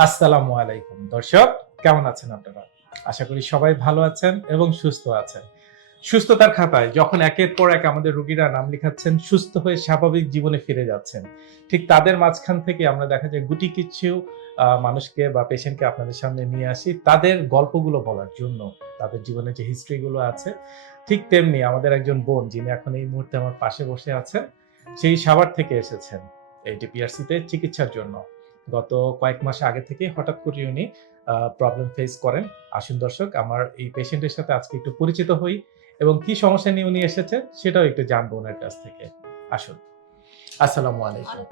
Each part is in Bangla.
আসসালামু আলাইকুম। দর্শক, কেমন আছেন আপনারা? আশা করি সবাই ভালো আছেন এবং সুস্থ আছেন। সুস্থতার খাতায় যখন একের পর এক আমাদের রোগীরা নাম লিখাচ্ছেন, সুস্থ হয়ে স্বাভাবিক জীবনে ফিরে যাচ্ছেন। ঠিক তাদের মাঝখান থেকে আমরা দেখা যায় গুটি কিচ্ছু মানুষকে বা পেশেন্টকে আপনাদের সামনে নিয়ে আসি। তাদের গল্পগুলো বলার জন্য, তাদের জীবনে যে হিস্ট্রিগুলো আছে, ঠিক তেমনি আমাদের একজন বোন যিনি এখন এই মুহূর্তে আমার পাশে বসে আছেন, সেই সাভার থেকে এসেছেন এই ডিপিআরসিতে চিকিৎসার জন্য। গত কয়েক মাস আগে থেকে হঠাৎ করে উনি প্রবলেম ফেস করেন। আসুন দর্শক আমার এই পেশেন্টের সাথে আজকে একটু পরিচিত হই এবং কি সমস্যা নিয়ে উনি এসেছে সেটাও একটু জানব ওনার কাছ থেকে। আসুন। আসসালামু আলাইকুম।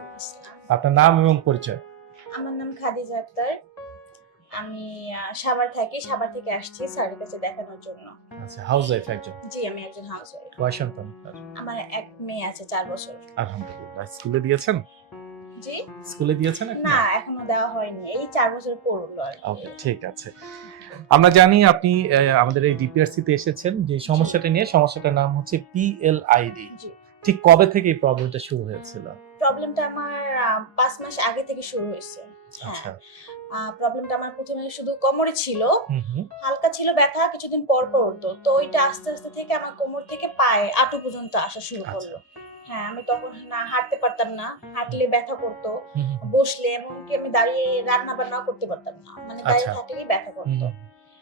আপনার নাম এবং পরিচয়। আমার নাম খাদিজা আক্তার। আমি সাভার থাকি সাভার থেকে আসছি স্যারের কাছে দেখানোর জন্য। আচ্ছা হাউস ওয়াইফ একজন। জি আমি একজন হাউস ওয়াইফ কয় সন্তান আমার এক মেয়ে আছে চার বছর। আলহামদুলিল্লাহ। স্কুলে দিয়েছেন? জি? স্কুলে দিয়েছেন? না এখনও দেওয়া হয়নি। এই চার বছর পড়ল ওকে ঠিক আছে। আমরা জানি আপনি আমাদের এই ডিপিআরসি তে এসেছেন। যে সমস্যাটা নিয়ে সমস্যাটার নাম হচ্ছে পিএলআইডি। ঠিক কবে থেকে এই প্রবলেমটা শুরু হয়েছিল? প্রবলেমটা আমার পাঁচ মাস আগে থেকে শুরু হয়েছে। আচ্ছা। হ্যাঁ প্রবলেমটা আমার প্রথমে শুধু কোমরে ছিল। হালকা ছিল ব্যথা কিছুদিন পর পর হতো তো ওইটা আস্তে আস্তে থেকে আমার কোমর থেকে পায়ে আটু পর্যন্ত আসা শুরু আচ্ছা। করল। হ্যাঁ আমি তখন না হাঁটতে পারতাম না। হাঁটলে ব্যথা করতো। বসলে এমনকি আমি দাঁড়িয়ে রান্না বান্না করতে পারতাম না। মানে দাঁড়িয়ে আচ্ছা। থাকলেই ব্যথা করতো।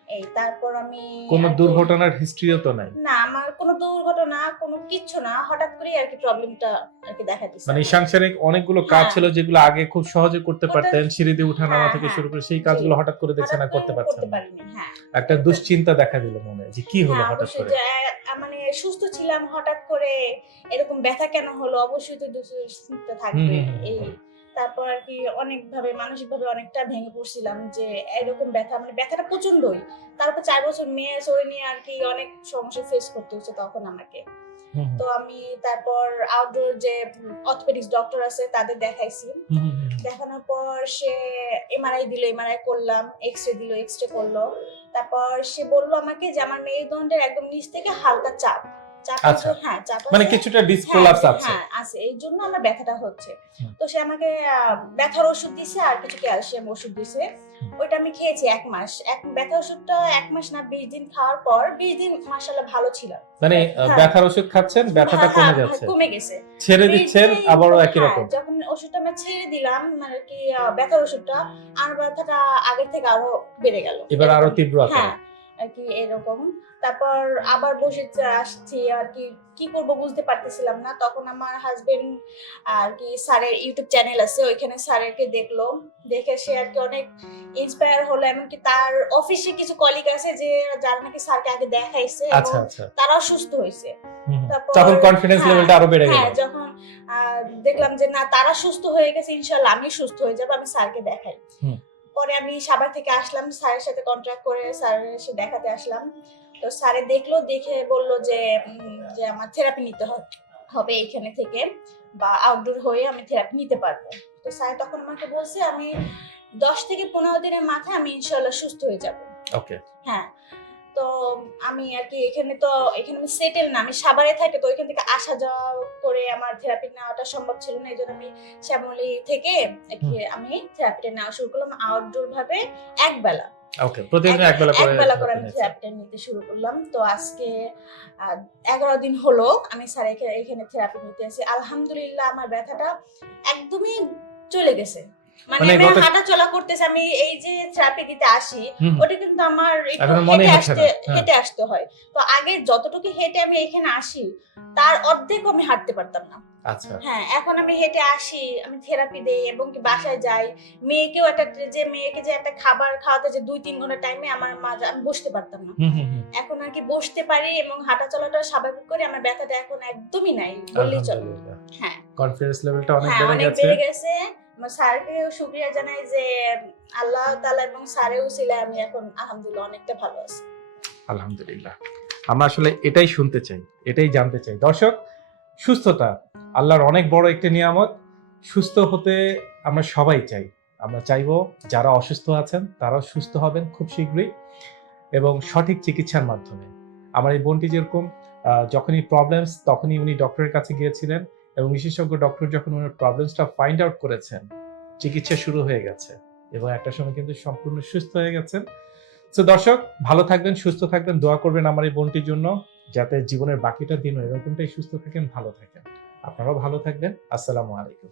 এই তারপর আমি কোনো দুর্ঘটনার হিস্ট্রিও তো নাই। না আমার কোনো দুর্ঘটনা কোনো কিচ্ছু না। হঠাৎ আর কি প্রবলেমটা আর কি দেখা দিচ্ছে মানে সাংসারিক অনেকগুলো কাজ হ্যাঁ। ছিল যেগুলো আগে খুব সহজে করতে পারতেন। সিঁড়ি দিয়ে উঠা নামা হ্যাঁ, থেকে হ্যাঁ। শুরু করে সেই কাজগুলো হঠাৎ করে দেখছেন আর করতে পারছেন না। একটা দুশ্চিন্তা দেখা দিল মনে যে কি হলো হঠাৎ করে? মানে সুস্থ ছিলাম হঠাৎ করে এরকম ব্যথা কেন হলো? অবশ্যই তো দুশ্চিন্তা থাকবে। এই তারপর আর কি অনেক ভাবে মানসিক ভাবে অনেকটা ভেঙে পড়ছিলাম যে এরকম ব্যথা মানে ব্যথাটা প্রচন্ডই তারপর চার বছর মেয়ে সরে নিয়ে আর কি অনেক সমস্যা ফেস করতে হচ্ছে তখন আমাকে। তো আমি তারপর আউটডোর যে অর্থোপেডিক্স ডক্টর আছে তাদের দেখাইছি। দেখানোর পর সে এমআরআই দিল এমআরআই করলাম এক্স রে দিল এক্স রে করল। তারপর সে বলল আমাকে যে আমার মেরুদণ্ডের একদম নিচ থেকে হালকা চাপ। চাপ আচ্ছা। হ্যাঁ চাপ মানে কিছুটা হ্যাঁ, ডিসপ্রোলাপস আছে হ্যাঁ আছে। এই জন্য আমার ব্যথাটা হচ্ছে। তো সে আমাকে ব্যথার ওষুধ দিছে আর কিছু ক্যালসিয়াম ওষুধ দিছে। ওইটা আমি খেয়েছি এক মাস। এক ব্যথা ওষুধটা এক মাস না বিশ দিন খাওয়ার পর বিশ দিন মাসাল্লাহ ভালো ছিল। মানে হ্যাঁ। ব্যথার ওষুধ খাচ্ছেন ব্যথাটা হ্যাঁ, কমে হ্যাঁ, যাচ্ছে। কমে গেছে। ছেড়ে দিচ্ছেন আবারও একই হ্যাঁ, রকম। যখন ওষুধটা আমি ছেড়ে দিলাম মানে কি ব্যথার ওষুধটা আর ব্যথাটা আগের থেকে আরও বেড়ে গেল। এবার আরও তীব্র আকারে। হ্যাঁ আর কি এরকম। তারপর আবার বসে আসছি আর কি কি করব বুঝতে পারতেছিলাম না। তখন আমার হাজবেন্ড আর কি স্যারের ইউটিউব চ্যানেল আছে ওইখানে স্যারেরকে দেখল। দেখে সে আর কি অনেক ইন্সপায়ার হলো এমনকি তার অফিসে কিছু কলিগ আছে যে যারা নাকি স্যারকে আগে দেখাইছে আচ্ছা এবং আচ্ছা। তারাও সুস্থ হয়েছে। তারপর- তখন কনফিডেন্স হ্যাঁ, লেভেলটা আরও বেড়ে গেল। হ্যাঁ যখন আহ, দেখলাম যে না তারা সুস্থ হয়ে গেছে ইনশাল্লাহ আমি সুস্থ হয়ে যাব আমি স্যারকে দেখাই। পরে আমি সাবার থেকে আসলাম স্যারের সাথে কন্ট্রাক্ট করে স্যারের এসে দেখাতে আসলাম। তো স্যারে দেখল দেখে বলল যে যে আমার থেরাপি নিতে হবে এখানে থেকে বা আউটডোর হয়ে আমি থেরাপি নিতে পারব। তো স্যার তখন আমাকে বলছে আমি দশ থেকে পনেরো দিনের মাথায় আমি ইনশাল্লাহ সুস্থ হয়ে যাব। ওকে হ্যাঁ তো আমি আর কি এখানে তো এখানে আমি সেটেল না আমি সাভারে থাকি তো ওইখান থেকে আসা যাওয়া করে আমার থেরাপি নেওয়াটা সম্ভব ছিল না এই জন্য আমি শ্যামলি থেকে আমি থেরাপিটা নেওয়া শুরু করলাম আউটডোর ভাবে এক বেলা ওকে প্রতিদিন একবেলা করে আমি থেরাপিটা নিতে শুরু করলাম তো আজকে এগারো দিন হলো আমি স্যার এখানে এখানে থেরাপি নিতে আসি আলহামদুলিল্লাহ আমার ব্যথাটা একদমই চলে গেছে। মানে মানে আমি গত- হাঁটা চলা করতেছি আমি এই যে থেরাপি দিতে আসি। ওটা কিন্তু আমার হেঁটে আসতে হ্যাঁ। হেঁটে আসতে হয়। তো আগে যতটুকু হেঁটে আমি এখানে আসি তার অর্ধেক আমি হাঁটতে পারতাম না। আচ্ছা। হ্যাঁ এখন আমি হেঁটে আসি আমি থেরাপি দেই এবং কি বাসায় যাই। মেয়েকেও একটা যে মেয়েকে যে একটা খাবার খাওয়াতে যে দুই তিন ঘণ্টা টাইমে আমার মা আমি বসতে পারতাম না। এখন আর কি বসতে পারি এবং হাঁটা চলাটা স্বাভাবিক করে আমার ব্যথাটা এখন একদমই নাই বললেই চলে। হ্যাঁ। কনফিডেন্স লেভেলটা অনেক হ্যাঁ বেড়ে গেছে। আমার স্যারকেও শুক্রিয়া জানাই যে, আল্লাহ তাআলা এবং স্যারেও ছিল আমি এখন আলহামদুলিল্লাহ অনেকটা ভালো আছি। আলহামদুলিল্লাহ। আমরা আসলে এটাই শুনতে চাই, এটাই জানতে চাই। দর্শক, সুস্থতা আল্লাহর অনেক বড় একটি নিয়ামত। সুস্থ হতে আমরা সবাই চাই। আমরা চাইব যারা অসুস্থ আছেন, তারাও সুস্থ হবেন খুব শীঘ্রই এবং সঠিক চিকিৎসার মাধ্যমে। আমার এই বোনটি যেরকম যখনই প্রবলেমস তখনই উনি ডক্টরের কাছে গিয়েছিলেন। এবং বিশেষজ্ঞ ডক্টর যখন ওনার প্রবলেমসটা ফাইন্ড আউট করেছেন, চিকিৎসা শুরু হয়ে গেছে এবং একটা সময় কিন্তু সম্পূর্ণ সুস্থ হয়ে গেছেন। তো দর্শক, ভালো থাকবেন, সুস্থ থাকবেন, দোয়া করবেন আমার এই বোনটির জন্য, যাতে জীবনের বাকিটা দিনও এরকমটাই সুস্থ থাকেন, ভালো থাকেন। আপনারাও ভালো থাকবেন। আসসালামু আলাইকুম।